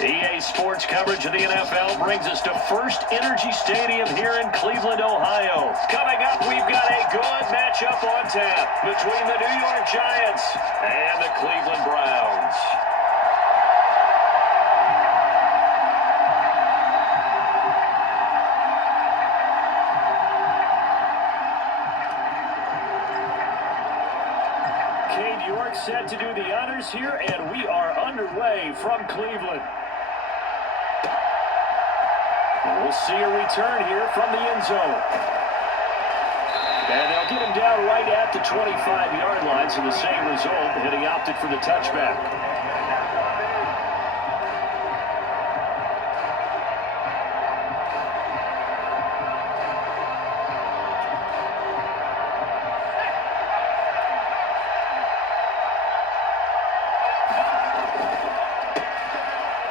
EA Sports coverage of the NFL brings us to First Energy Stadium here in Cleveland, Ohio. Coming up, we've got a good matchup on tap between the New York Giants and the Cleveland Browns. York set to do the honors here, and we are underway from Cleveland. And we'll see a return here from the end zone. And they'll get him down right at the 25-yard line, so the same result, and he opted for the touchback.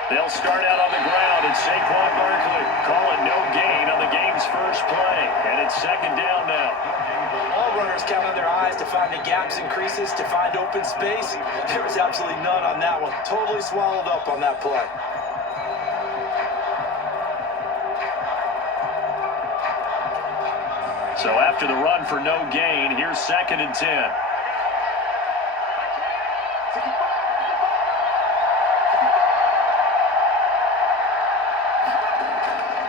They'll start out on the ground, and Saquon Barkley calling no gain on the game's first play. And it's second down now. All runners count on their eyes to find the gaps and creases, to find open space. There was absolutely none on that one. Totally swallowed up on that play. So after the run for no gain, here's second and 10.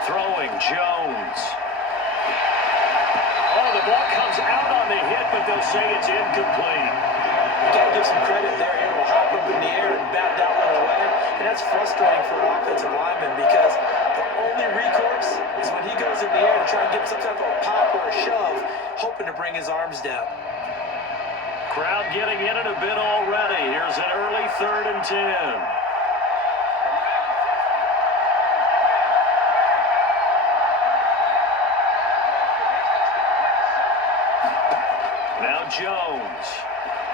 Throwing, Jones. Oh, the ball comes out on the hit, but they'll say it's incomplete. You got to give some credit there. Able to hop up in the air and bat that one away. And that's frustrating for an offensive lineman because the only recourse is when he goes in the air to try and get some type of a pop or a shove, hoping to bring his arms down. Crowd getting in it a bit already. Here's an early 3rd and 10. Jones.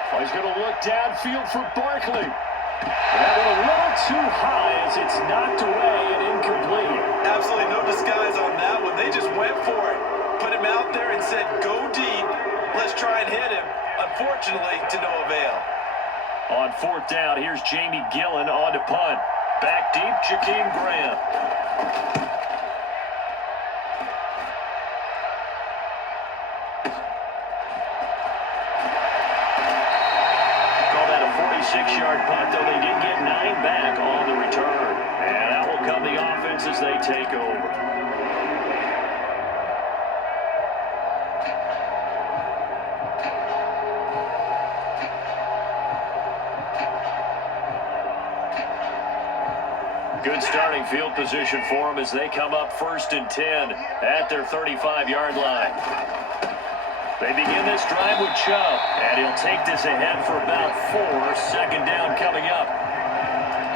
Oh, he's going to look downfield for Barkley. That one a little too high as it's knocked away and incomplete. Absolutely no disguise on that one. They just went for it. Put him out there and said, go deep. Let's try and hit him. Unfortunately, to no avail. On 4th down, here's Jamie Gillen on to punt. Back deep, Jakeem Graham. Six-yard punt, though they did get 9 back on the return. And that will come the offense as they take over. Good starting field position for them as they come up 1st and 10 at their 35-yard line. They begin this drive with Chubb, and he'll take this ahead for about 4. Second down coming up.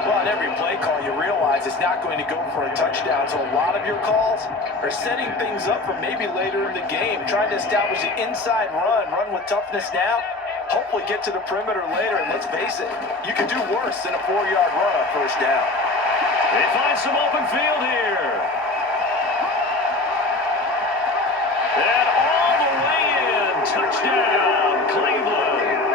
Well, on every play call, you realize it's not going to go for a touchdown, so a lot of your calls are setting things up for maybe later in the game, trying to establish an inside run with toughness now, hopefully get to the perimeter later, and let's face it, you can do worse than a 4-yard run on 1st down. They find some open field here. And all the way in. Touchdown, Cleveland.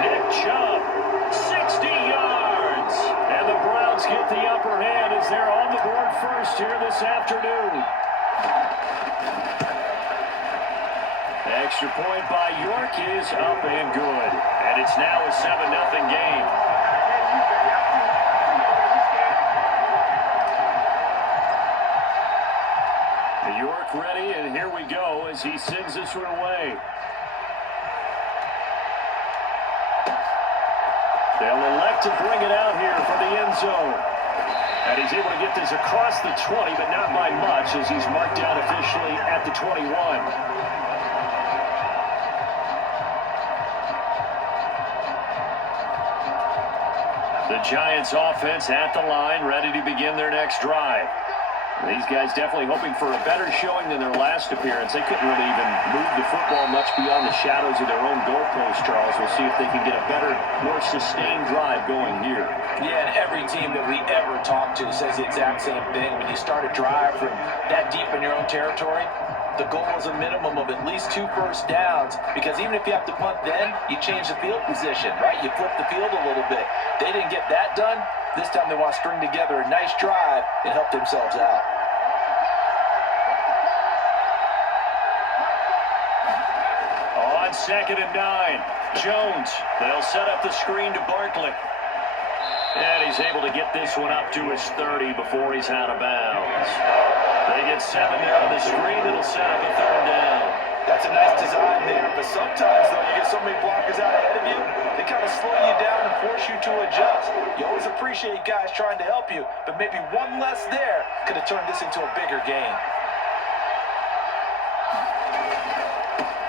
Nick Chubb, 60 yards. And the Browns get the upper hand as they're on the board first here this afternoon. The extra point by York is up and good. And it's now a 7-0 game. York ready, and here we go as he sends this one away. They'll elect to bring it out here for the end zone. And he's able to get this across the 20, but not by much as he's marked down officially at the 21. The Giants offense at the line, ready to begin their next drive. These guys definitely hoping for a better showing than their last appearance. They couldn't really even move the football much beyond the shadows of their own goalpost, Charles. We'll see if they can get a better, more sustained drive going here. Yeah, and every team that we ever talk to says the exact same thing. When you start a drive from that deep in your own territory, the goal is a minimum of at least 2 first downs, because even if you have to punt then, you change the field position, right? You flip the field a little bit. They didn't get that done. This time they want to string together a nice drive and help themselves out. On 2nd and 9, Jones. They'll set up the screen to Barkley. And he's able to get this one up to his 30 before he's out of bounds. They get 7 there on the screen. It'll set up a 3rd down. That's a nice design there, but sometimes, though, you get so many blockers out ahead of you, they kind of slow you down and force you to adjust. You always appreciate guys trying to help you, but maybe one less there could have turned this into a bigger game.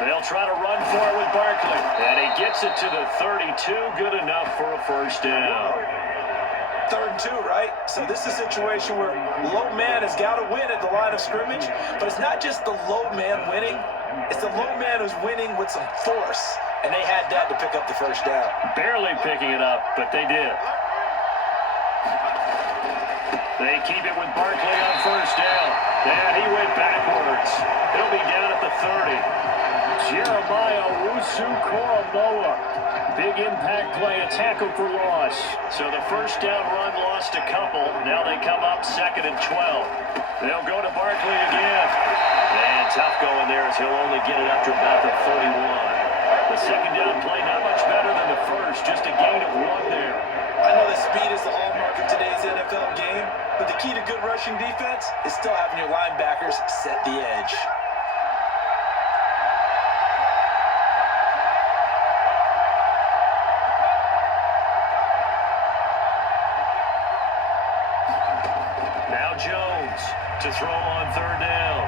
They'll try to run for it with Barkley. And he gets it to the 32. Good enough for a 1st down. 3rd and 2, right? So this is a situation where low man has got to win at the line of scrimmage, but it's not just the low man winning. It's the low man who's winning with some force, and they had that to pick up the 1st down. Barely picking it up, but they did. They keep it with Barkley on 1st down. And he went backwards. He'll be down at the 30. Jeremiah Wusu-Koromoa. Big impact play, a tackle for loss. So the 1st down run lost a couple. Now they come up 2nd and 12. They'll go to Barkley again. And tough going there as he'll only get it up to about the 41. The 2nd down play not much better than the 1st. Just a gain of 1 there. I know that speed is the hallmark of today's NFL game, but the key to good rushing defense is still having your linebackers set the edge. Now Jones to throw on 3rd down.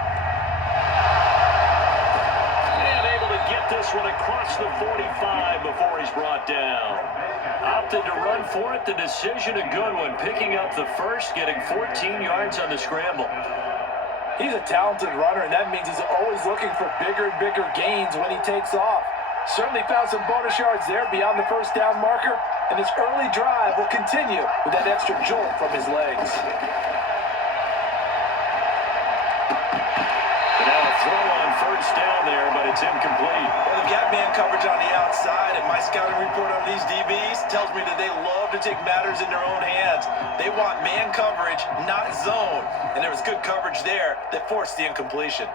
And able to get this one across the 45 before he's brought down. Opted to run for it. The decision a good one. Picking up the 1st, getting 14 yards on the scramble. He's a talented runner, and that means he's always looking for bigger and bigger gains when he takes off. Certainly found some bonus yards there beyond the 1st down marker, and his early drive will continue with that extra jolt from his legs. Throw on 1st down there, but it's incomplete. Well, they've got man coverage on the outside, and my scouting report on these DBs tells me that they love to take matters in their own hands. They want man coverage, not zone, and there was good coverage there that forced the incompletion.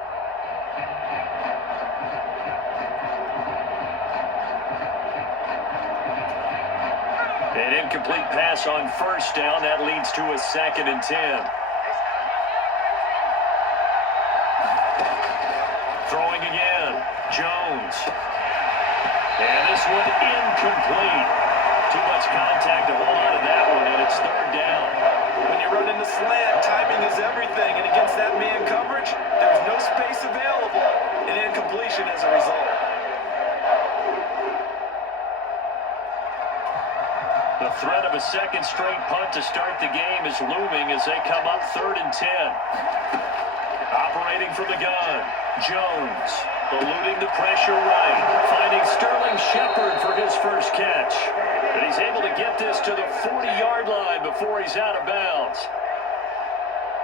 An incomplete pass on 1st down. That leads to a 2nd and 10. Throwing again, Jones. And this one incomplete. Too much contact to hold on to that one, and it's 3rd down. When you run into slant, timing is everything, and against that man coverage, there's no space available, and incompletion as a result. The threat of a 2nd straight punt to start the game is looming as they come up 3rd and 10. Operating from the gun, Jones, eluding the pressure right, finding Sterling Shepard for his 1st catch. And he's able to get this to the 40-yard line before he's out of bounds.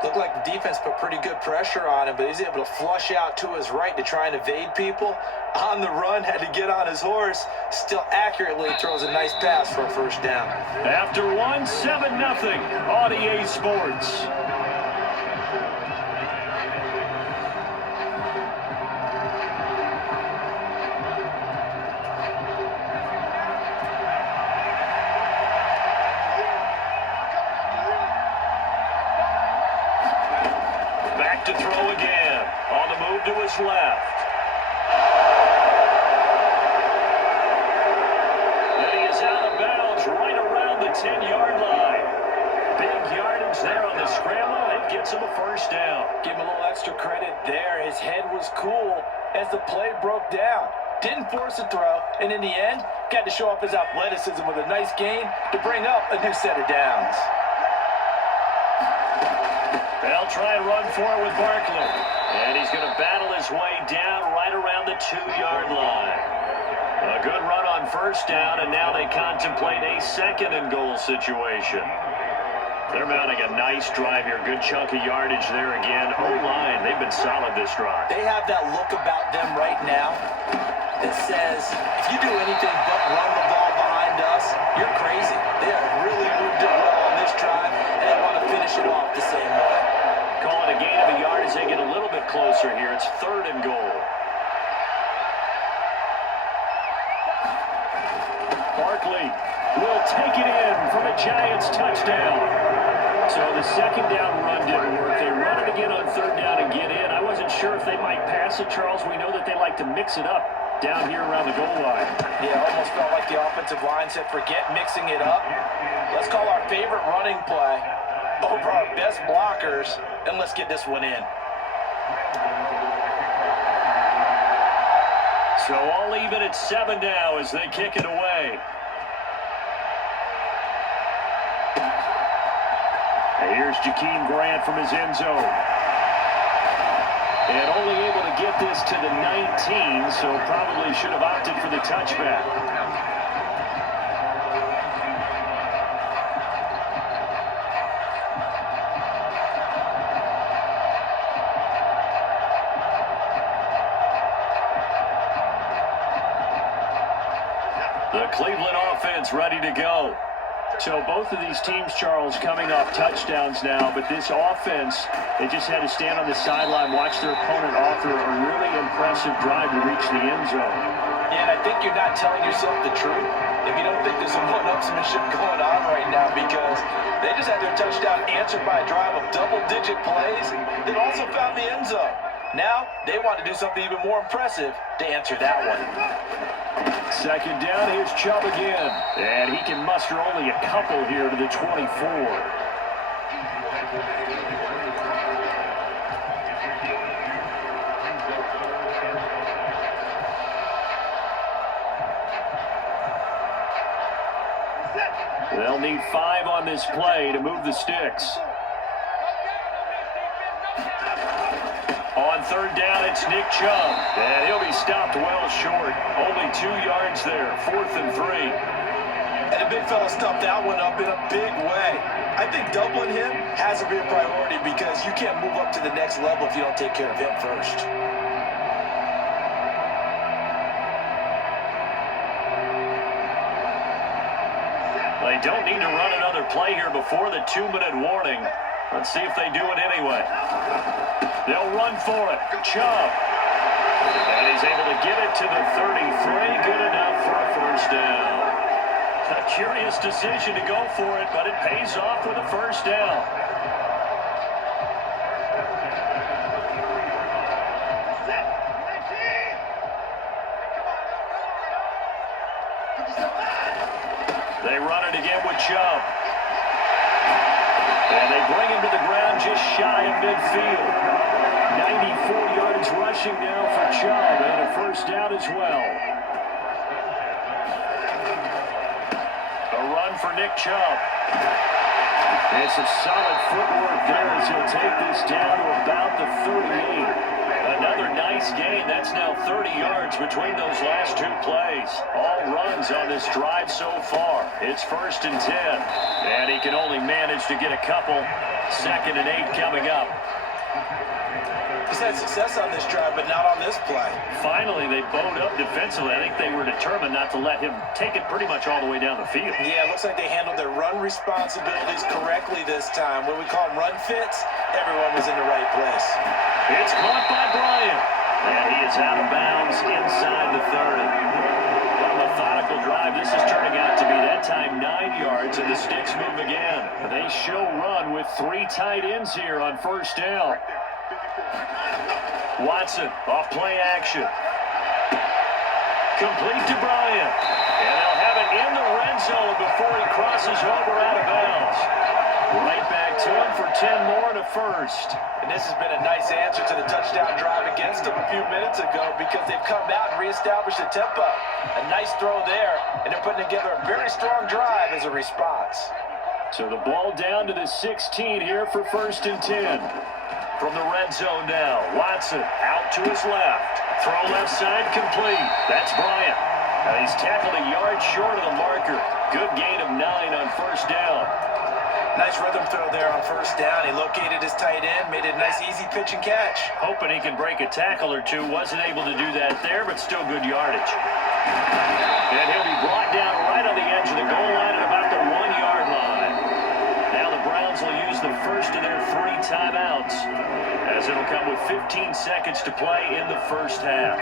Looked like the defense put pretty good pressure on him, but he's able to flush out to his right to try and evade people. On the run, had to get on his horse, still accurately throws a nice pass for a 1st down. After 7-0, on EA Sports. To throw again, on the move to his left. And he is out of bounds right around the 10-yard line. Big yardage there on the scramble. It gets him a 1st down. Give him a little extra credit there. His head was cool as the play broke down. Didn't force a throw, and in the end, got to show off his athleticism with a nice gain to bring up a new set of downs. They'll try and run for it with Barkley. And he's going to battle his way down right around the 2-yard line. A good run on 1st down, and now they contemplate a 2nd and goal situation. They're mounting a nice drive here. Good chunk of yardage there again. O-line, they've been solid this drive. They have that look about them right now that says, if you do anything but run the ball behind us, Russ, you're crazy. They have really moved it well on this drive, and they want to finish it off the same way. Call it a gain of a yard as they get a little bit closer here. It's 3rd and goal. Barkley will take it in from a Giants touchdown. So the 2nd down run didn't work. They run it again on 3rd down and get in. I wasn't sure if they might pass it, Charles. We know that they like to mix it up down here around the goal line. Yeah, almost felt like the offensive line said, forget mixing it up. Let's call our favorite running play over our best blockers, and let's get this one in. So all even at 7 now as they kick it away. And here's Jakeem Grant from his end zone. And only able to get this to the 19, so probably should have opted for the touchback. The Cleveland offense ready to go. So both of these teams, Charles, coming off touchdowns now, but this offense, they just had to stand on the sideline, watch their opponent offer a really impressive drive to reach the end zone. Yeah, and I think you're not telling yourself the truth if you don't think there's some one-upsmanship going on right now, because they just had their touchdown answered by a drive of double-digit plays that also found the end zone. Now, they want to do something even more impressive to answer that one. 2nd down, here's Chubb again. And he can muster only a couple here to the 24. They'll need 5 on this play to move the sticks. On 3rd down, it's Nick Chubb, and he'll be stopped well short. Only 2 yards there, 4th and 3. And the big fella stuffed that one up in a big way. I think doubling him has to be a priority because you can't move up to the next level if you don't take care of him first. They don't need to run another play here before the 2-minute warning. Let's see if they do it anyway. They'll run for it. Chubb. And he's able to get it to the 33. Good enough for a 1st down. A curious decision to go for it, but it pays off with a 1st down. They run it again with Chubb. And they bring him to the ground just shy of midfield. 94 yards rushing now for Chubb, and a 1st down as well. A run for Nick Chubb. And some solid footwork there as he'll take this down to about the 38. Another nice gain. That's now 30 yards between those last 2 plays. All runs on this drive so far. It's 1st and 10. And he can only manage to get a couple. 2nd and 8 coming up. He's had success on this drive, but not on this play. Finally, they bowed up defensively. I think they were determined not to let him take it pretty much all the way down the field. Yeah, it looks like they handled their run responsibilities correctly this time. When we call them run fits, everyone was in the right place. It's caught by Bryant. And he is out of bounds inside the 30. What a methodical drive this is turning out to be. That time 9 yards, and the sticks move again. They show run with 3 tight ends here on 1st down. Watson off play action. Complete to Bryant. And they'll have it in the red zone before he crosses over out of bounds. Right back to him for 10 more and a 1st. And this has been a nice answer to the touchdown drive against them a few minutes ago because they've come out and reestablished the tempo. A nice throw there, and they're putting together a very strong drive as a response. So the ball down to the 16 here for 1st and 10. From the red zone now, Watson out to his left. Throw left side complete. That's Bryant. And he's tackled a yard short of the marker. Good gain of 9 on 1st down. Nice rhythm throw there on first down. He located his tight end, made it a nice easy pitch and catch. Hoping he can break a tackle or two. Wasn't able to do that there, but still good yardage. And he'll be brought down right on the edge of the goal line at about the 1-yard line. Now the Browns will use the first of their 3 timeouts, as it'll come with 15 seconds to play in the first half.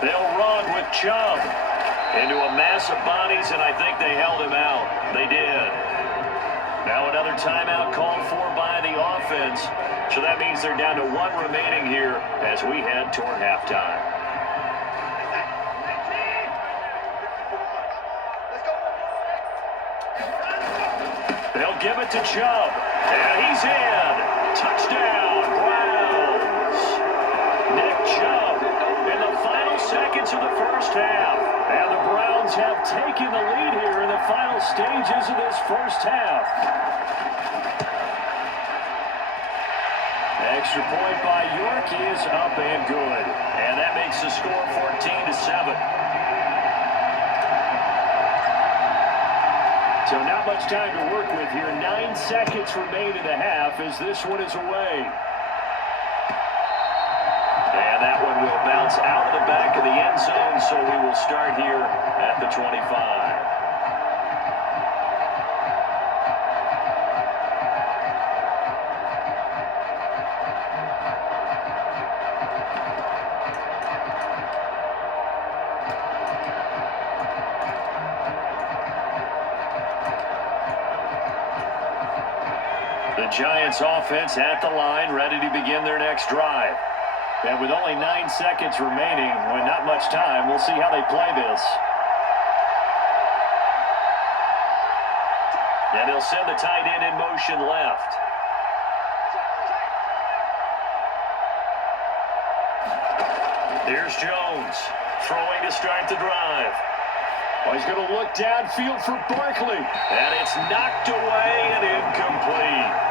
They'll run with Chubb into a mass of bodies, and I think they held him out. They did. Now another timeout called for by the offense. So that means they're down to 1 remaining here as we head toward halftime. They'll give it to Chubb. And he's in. Touchdown, Browns. Nick Chubb in the final seconds of the first half. And the Browns have taken the lead here in the final stages of this first half. Extra point by York is up and good. And that makes the score 14-7. So not much time to work with here. 9 seconds remain in the half as this one is away. And that one will bounce out of the back of the end zone, so we will start here at the 25. The Giants offense at the line, ready to begin their next drive. And with only 9 seconds remaining, with not much time, we'll see how they play this. And he'll send the tight end in motion left. Here's Jones, throwing to start the drive. Oh, he's going to look downfield for Barkley. And it's knocked away and incomplete.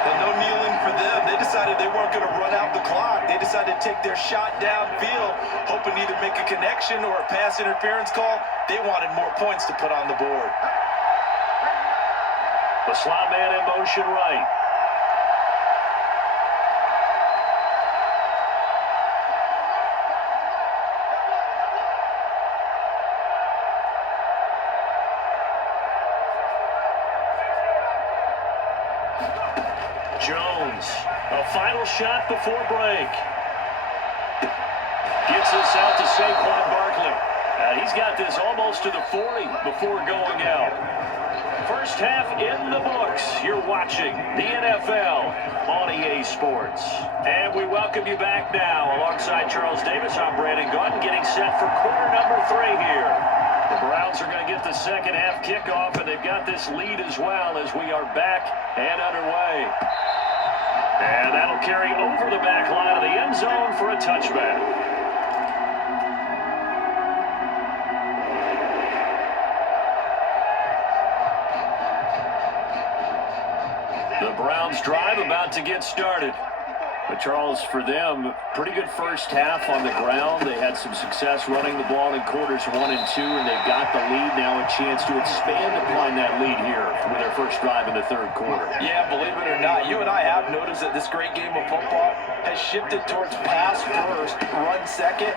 But no kneeling for them. They decided they weren't going to run out the clock. They decided to take their shot downfield, hoping to either make a connection or a pass interference call. They wanted more points to put on the board. The slot man in motion right. Jones, a final shot before break. Gets this out to Saquon Barkley. He's got this almost to the 40 before going out. First half in the books. You're watching the NFL on EA Sports. And we welcome you back now. Alongside Charles Davis, I'm Brandon Gaudin, getting set for quarter number 3 here. The Browns are going to get the second half kickoff, and they've got this lead as well as we are back and underway. And that'll carry over the back line of the end zone for a touchback. The Browns drive about to get started. But Charles, for them, pretty good first half on the ground. They had some success running the ball in quarters 1 and 2, and they've got the lead now, a chance to expand upon that lead here with their first drive in the third quarter. Yeah, believe it or not, you and I have noticed that this great game of football has shifted towards pass first, run second.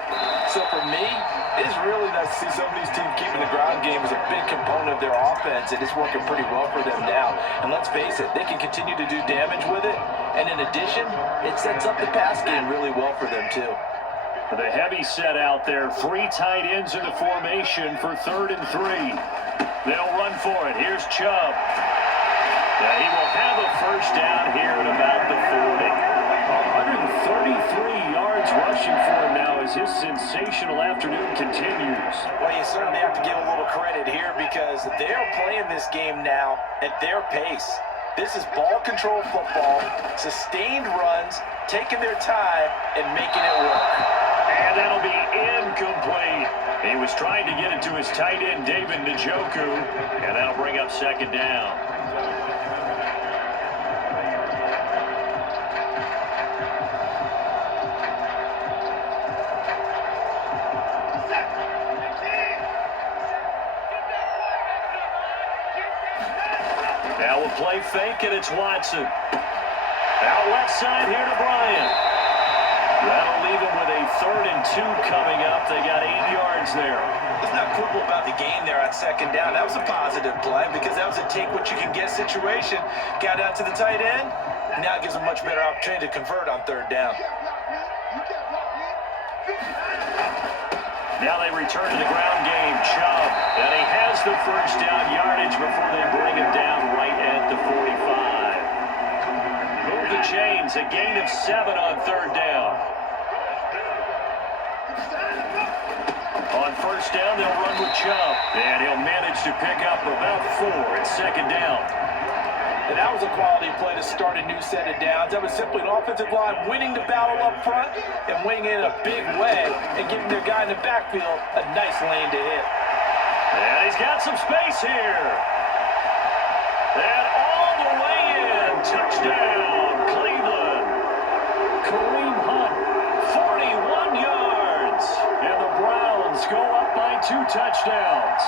So for me, it's really nice to see some of these teams keeping the ground game as a big component of their offense, and it's working pretty well for them now. And let's face it, they can continue to do damage with it. And in addition, it sets up the pass game really well for them, too. The heavy set out there. 3 tight ends in the formation for 3rd and 3. They'll run for it. Here's Chubb. Now he will have a first down here at about the 40. 133 yards rushing for him now as his sensational afternoon continues. Well, you certainly have to give a little credit here because they're playing this game now at their pace. This is ball control football, sustained runs, taking their time, and making it work. And that'll be incomplete. He was trying to get it to his tight end, David Njoku, and that'll bring up second down. Now we'll play fake, and it's Watson. Out left side here to Bryant. That'll leave him with a 3rd and 2 coming up. They got 8 yards there. Let's not quibble about the gain there on second down. That was a positive play because that was a take-what-you-can-get situation. Got out to the tight end. Now it gives him a much better opportunity to convert on 3rd down. Now they return to the ground game. Chubb. And he has the first down yardage before they bring him down right at the 45. Move the chains. A gain of 7 on 3rd down. On 1st down, they'll run with Chubb. And he'll manage to pick up about 4 at 2nd down. And that was a quality play to start a new set of downs. That was simply an offensive line winning the battle up front and winning it in a big way and giving their guy in the backfield a nice lane to hit. And he's got some space here. And all the way in. Touchdown, Cleveland. Kareem Hunt, 41 yards. And the Browns go up by 2 touchdowns.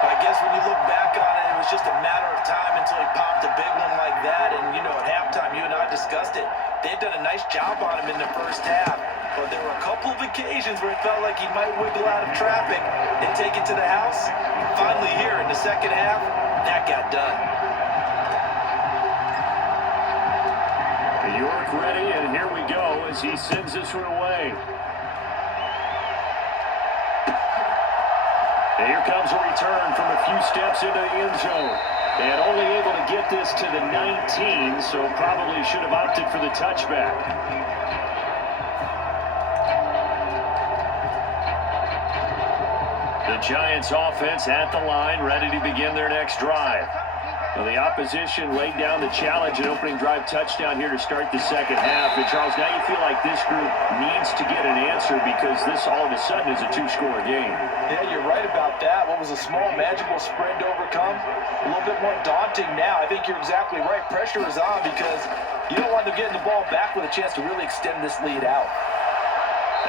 But I guess when you look back on it, it was just a matter of time until he popped a big one like that. And, you know, at halftime, you and I discussed it. They'd done a nice job on him in the first half. But there were a couple of occasions where it felt like he might wiggle out of traffic and take it to the house. Finally here in the second half, that got done. York ready, and here we go as he sends this one away. And here comes a return from a few steps into the end zone. And only able to get this to the 19, so probably should have opted for the touchback. The Giants offense at the line, ready to begin their next drive. Well, the opposition laid down the challenge and opening drive touchdown here to start the second half. And Charles, now you feel like this group needs to get an answer because this all of a sudden is a 2-score game. Yeah, you're right about that. What was a small magical spread to overcome? A little bit more daunting now. I think you're exactly right. Pressure is on because you don't want them getting the ball back with a chance to really extend this lead out.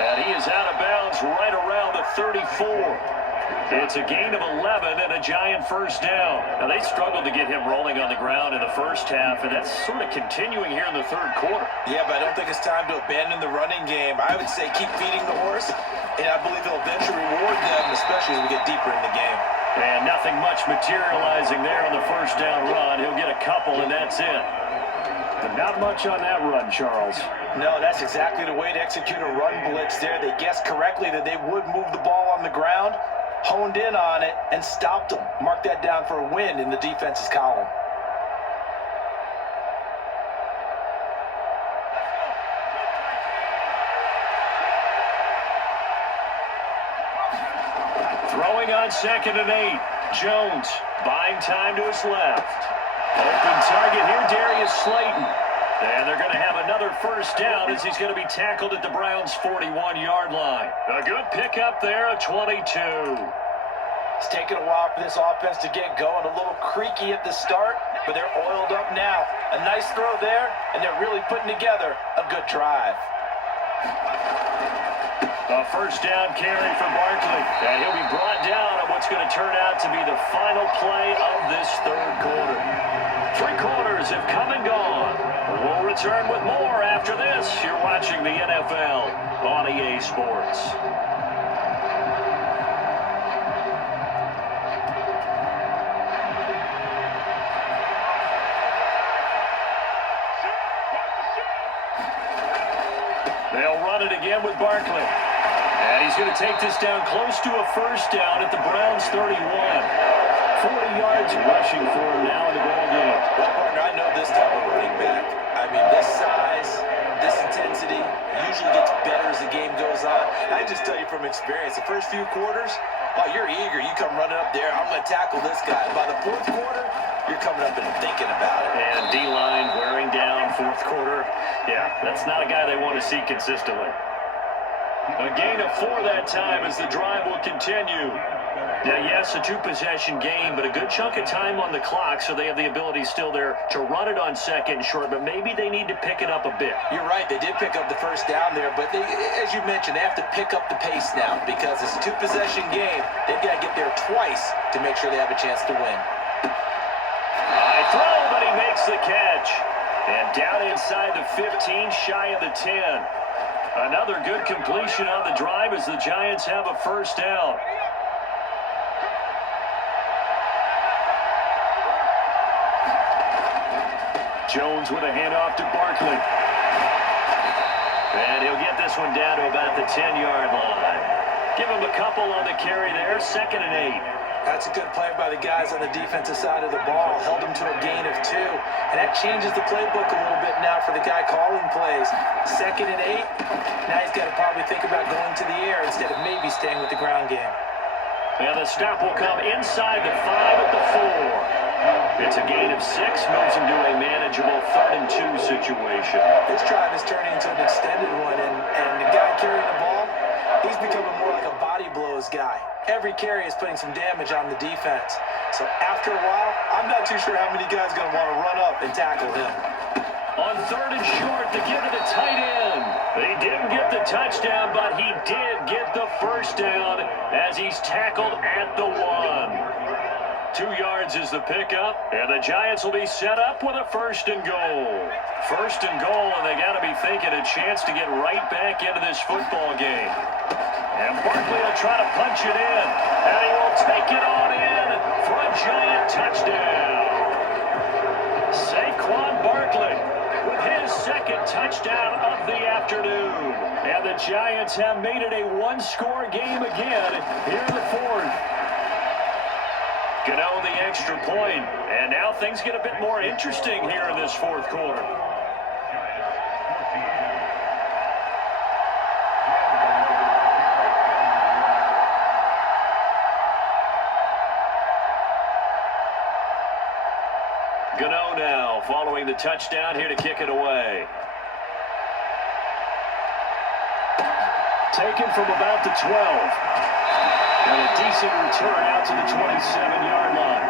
And he is out of bounds right around the 34. It's a gain of 11 and a Giant first down. Now, they struggled to get him rolling on the ground in the first half, and that's sort of continuing here in the third quarter. Yeah, but I don't think it's time to abandon the running game. I would say keep feeding the horse, and I believe he'll eventually reward them, especially as we get deeper in the game. And nothing much materializing there on the first down run. He'll get a couple, and that's it. But not much on that run, Charles. No, that's exactly the way to execute a run blitz there. They guessed correctly that they would move the ball on the ground, honed in on it, and stopped them. Mark that down for a win in the defense's column. Throwing on 2nd and 8. Jones buying time to his left. Open target here, Darius Slayton. And they're going to have another first down as he's going to be tackled at the Browns' 41-yard line. A good pickup there, a 22. It's taken a while for this offense to get going. A little creaky at the start, but they're oiled up now. A nice throw there, and they're really putting together a good drive. A first down carry for Barkley. And he'll be brought down on what's going to turn out to be the final play of this third quarter. 3 quarters have come and gone. We'll return with more after this. You're watching the NFL on EA Sports. They'll run it again with Barkley. And he's going to take this down close to a first down at the Browns' 31. 40 yards rushing for him now in the ball game. Well, partner, I know this type of running back. I mean, this size, this intensity usually gets better as the game goes on. I just tell you from experience, the first few quarters, oh, you're eager. You come running up there, I'm going to tackle this guy. By the fourth quarter, you're coming up and thinking about it. And D-line wearing down fourth quarter. Yeah, that's not a guy they want to see consistently. A gain of 4 that time as the drive will continue. Now, yes, a 2-possession game, but a good chunk of time on the clock, so they have the ability still there to run it on second and short, but maybe they need to pick it up a bit. You're right. They did pick up the first down there, but as you mentioned, they have to pick up the pace now because it's a 2-possession game. They've got to get there twice to make sure they have a chance to win. High throw, but he makes the catch. And down inside the 15, shy of the 10. Another good completion on the drive as the Giants have a first down. Jones with a handoff to Barkley. And he'll get this one down to about the 10-yard line. Give him a couple on the carry there, 2nd and 8. That's a good play by the guys on the defensive side of the ball. Held him to a gain of 2. And that changes the playbook a little bit now for the guy calling plays. 2nd and 8. Now he's got to probably think about going to the air instead of maybe staying with the ground game. And the stop will come inside the 5 at the 4. It's a gain of 6, moves him to a manageable 3rd and 2 situation. This drive is turning into an extended one, and the guy carrying the ball, he's becoming more like a body blows guy. Every carry is putting some damage on the defense. So after a while, I'm not too sure how many guys are going to want to run up and tackle him. On 3rd and short to give it a tight end. He didn't get the touchdown, but he did get the first down as he's tackled at the 1. 2 yards is the pickup, and the Giants will be set up with a 1st and goal. 1st and goal, and they got to be thinking a chance to get right back into this football game. And Barkley will try to punch it in, and he will take it on in for a Giant touchdown. Saquon Barkley with his 2nd touchdown of the afternoon. And the Giants have made it a 1-score game again here in the 4th. Gano the extra point, and now things get a bit more interesting here in this 4th quarter. Gano now following the touchdown here to kick it away. Taken from about the 12. And a decent return out to the 27-yard line.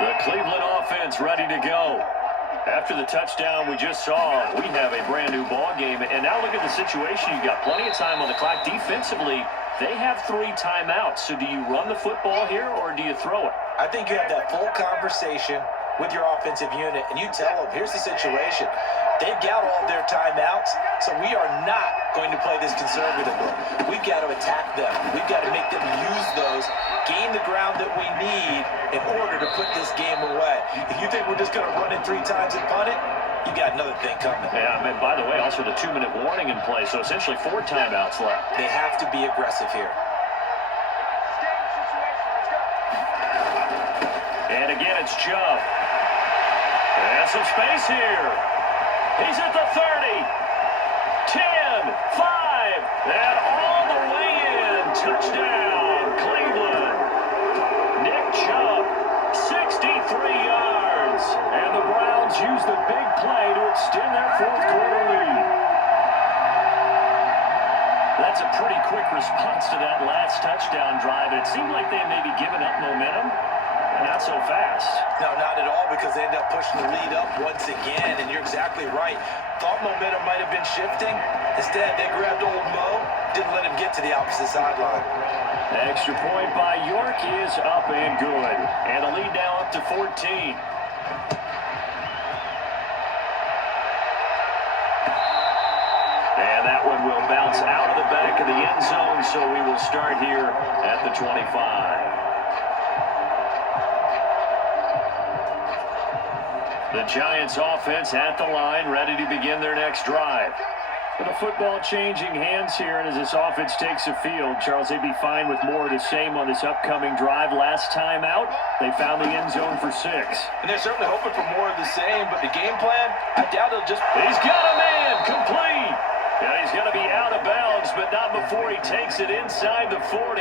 The Cleveland offense ready to go. After the touchdown we just saw, we have a brand new ball game. And now look at the situation. You've got plenty of time on the clock. Defensively, they have 3 timeouts. So do you run the football here or do you throw it? I think you have that full conversation with your offensive unit, and you tell them, here's the situation. They've got all their timeouts, so we are not going to play this conservatively. We've got to attack them. We've got to make them use those, gain the ground that we need in order to put this game away. If you think we're just going to run it 3 times and punt it, you got another thing coming. Yeah, I mean, by the way, also the 2-minute warning in play, so essentially 4 timeouts left. They have to be aggressive here. And again, it's Chubb. And some space here. He's at the 30. 10, 5, and all the way in. Touchdown, Cleveland. Nick Chubb, 63 yards. And the Browns use the big play to extend their 4th quarter lead. That's a pretty quick response to that last touchdown drive. It seemed like they may be giving up momentum. Not so fast. No, not at all, because they end up pushing the lead up once again, and you're exactly right. Thought momentum might have been shifting. Instead, they grabbed old Mo, didn't let him get to the opposite sideline. Extra point by York is up and good. And a lead now up to 14. And that one will bounce out of the back of the end zone, so we will start here at the 25. The Giants offense at the line, ready to begin their next drive. With the football changing hands here, and as this offense takes the field, Charles, they'd be fine with more of the same on this upcoming drive. Last time out, they found the end zone for 6. And they're certainly hoping for more of the same, but the game plan, I doubt it'll just... He's got a man, complete. Yeah, he's going to be out of bounds, but not before he takes it inside the 40.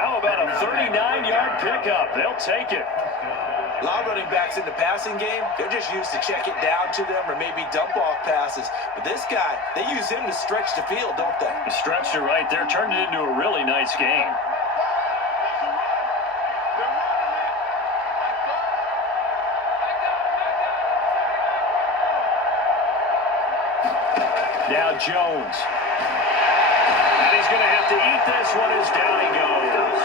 How about a 39-yard pickup? They'll take it. A lot of running backs in the passing game, they're just used to check it down to them or maybe dump off passes. But this guy, they use him to stretch the field, don't they? He stretched it right there, turned it into a really nice game. Now Jones. And he's going to have to eat this one as down he goes.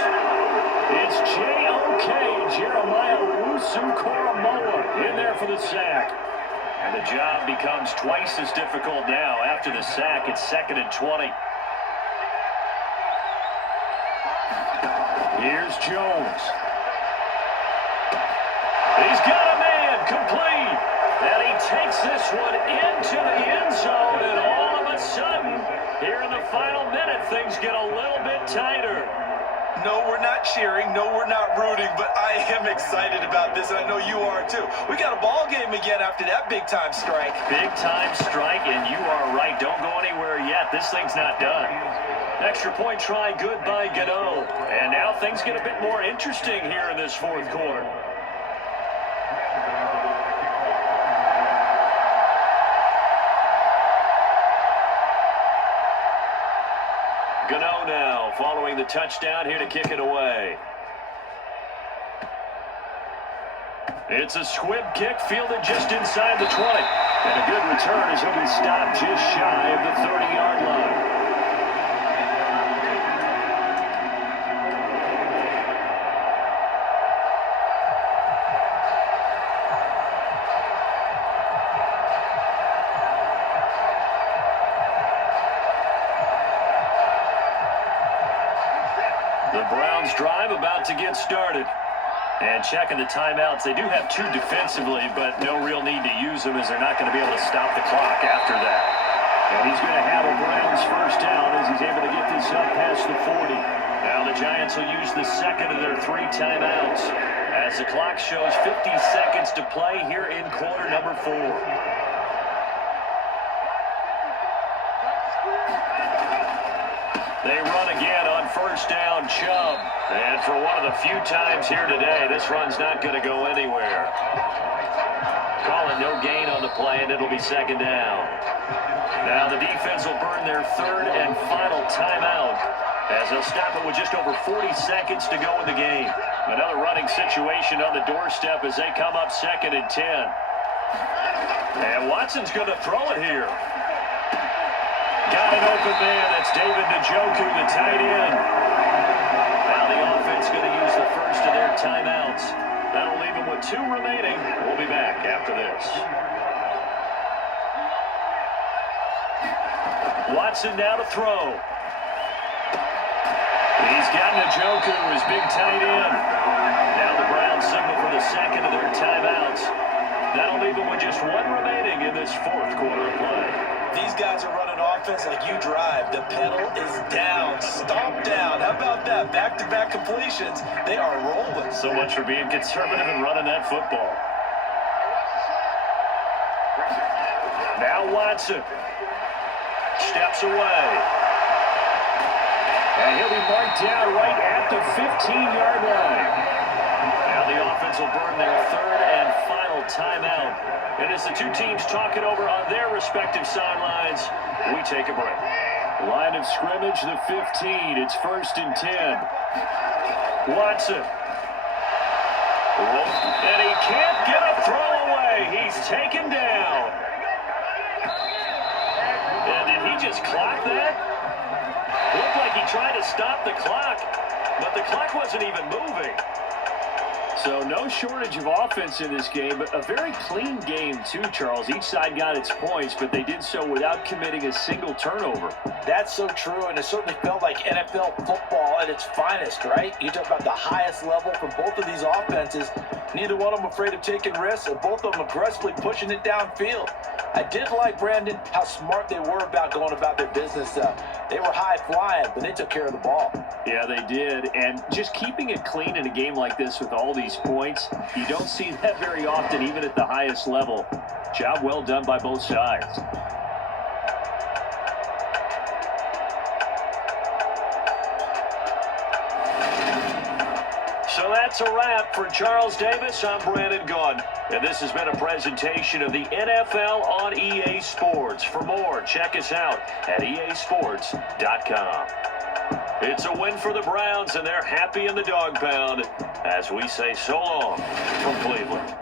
It's J.O.K. Jeremiah Owusu-Koramoah in there for the sack. And the job becomes twice as difficult now. After the sack, it's 2nd and 20. Here's Jones. He's got a man, complete. And he takes this one into the end zone. And all of a sudden, here in the final minute, things get a little bit tighter. No, we're not cheering. No, we're not rooting, but I am excited about this, and I know you are too. We got a ball game again after that big-time strike. Big-time strike, and you are right. Don't go anywhere yet. This thing's not done. Extra point try, good by Gano. And now things get a bit more interesting here in this 4th quarter. Gano now following the touchdown here to kick it away. It's a squib kick fielded just inside the 20. And a good return as he'll be stopped just shy of the 30-yard line. The Browns drive about to get started. And checking the timeouts, they do have 2 defensively, but no real need to use them as they're not going to be able to stop the clock after that. And he's going to have a Browns first down as he's able to get this up past the 40. Now the Giants will use the 2nd of their 3 timeouts as the clock shows 50 seconds to play here in quarter number 4. They run again on first down, Chubb. And for one of the few times here today, this run's not going to go anywhere. Calling no gain on the play, and it'll be 2nd down. Now the defense will burn their 3rd and final timeout as they'll stop it with just over 40 seconds to go in the game. Another running situation on the doorstep as they come up 2nd and 10. And Watson's going to throw it here. Got an open man. That's David Njoku, the tight end. Now the offense going to use the first of their timeouts. That'll leave them with 2 remaining. We'll be back after this. Watson now to throw. He's got Njoku, his big tight end. Now the Browns signal for the 2nd of their timeouts. That'll leave them with just 1 remaining in this 4th quarter of play. These guys are running offense like you drive. The pedal is down, stomp down. How about that? Back-to-back completions. They are rolling. So much for being conservative and running that football. Now Watson steps away. And he'll be marked down right at the 15-yard line. Now the offense will burn their 3rd and final timeout. And as the 2 teams talk it over on their respective sidelines, we take a break. Line of scrimmage, the 15. It's 1st and 10. Watson. And he can't get a throw away. He's taken down. And did he just clock that? Looked like he tried to stop the clock, but the clock wasn't even moving. So no shortage of offense in this game, but a very clean game too, Charles. Each side got its points, but they did so without committing a single turnover. That's so true, and it certainly felt like NFL football at its finest, right? You talk about the highest level from both of these offenses. Neither one of them afraid of taking risks, and both of them aggressively pushing it downfield. I did like, Brandon, how smart they were about going about their business. They were high-flying, but they took care of the ball. Yeah, they did, and just keeping it clean in a game like this with all these points, you don't see that very often, even at the highest level. Job well done by both sides. So that's a wrap. For Charles Davis, I'm Brandon Gunn. And this has been a presentation of the NFL on EA Sports. For more, check us out at easports.com. It's a win for the Browns, and they're happy in the dog pound as we say so long from Cleveland.